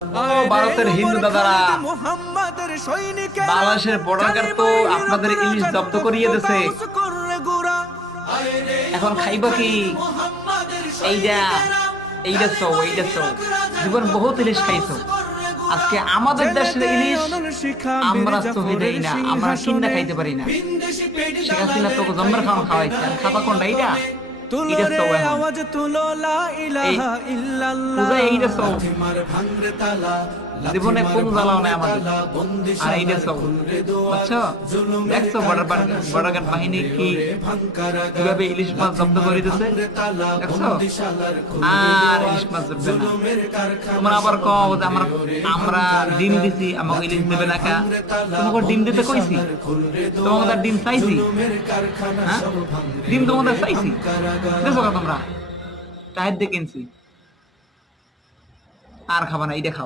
ও ভারতের হিন্দু দাদারা, বাংলাদেশের বর্ডার তো আপনাদের ইলিশ জব্দ করিয়ে দিয়েছে। এখন খাইব কি? এইটা এইটা চৌ, এইটা চৌ। জীবন বহুত ইলিশ খাইছো, আজকে আমাদের দেশের ইলিশ আমরা চোখে দেই না, আমরা কিনা খাইতে পারি না। শেখ হাসিনা তোকে জন্মের খাওয়ান খাওয়াইছে, আর খাবা কোনটা? এইটা এইটা চৌ। এখন এইটা চৌ, জীবনে কোন জ্বালাও নাই আমাদের। আর এইটা চৌ, বুঝছো? দেখছো বর্ডার বাহিনী কি কিভাবে ইলিশ মাছ জব্দ করে দিতেছে, দেখছো? আর ইলিশ মাছ জব্দ না। তোমরা আবার কও যে আমরা ডিম দিছি, আমাকে ইলিশ দেবে না কা? তোমাকে ডিম দিতে কইছি? তোমাকে তার ডিম চাইছি? হ্যাঁ, ডিম তোমাদের চাইছি, দেখো তোমরা টাইট দিয়ে কিনছি। আর খাবা না, এইটা খাও।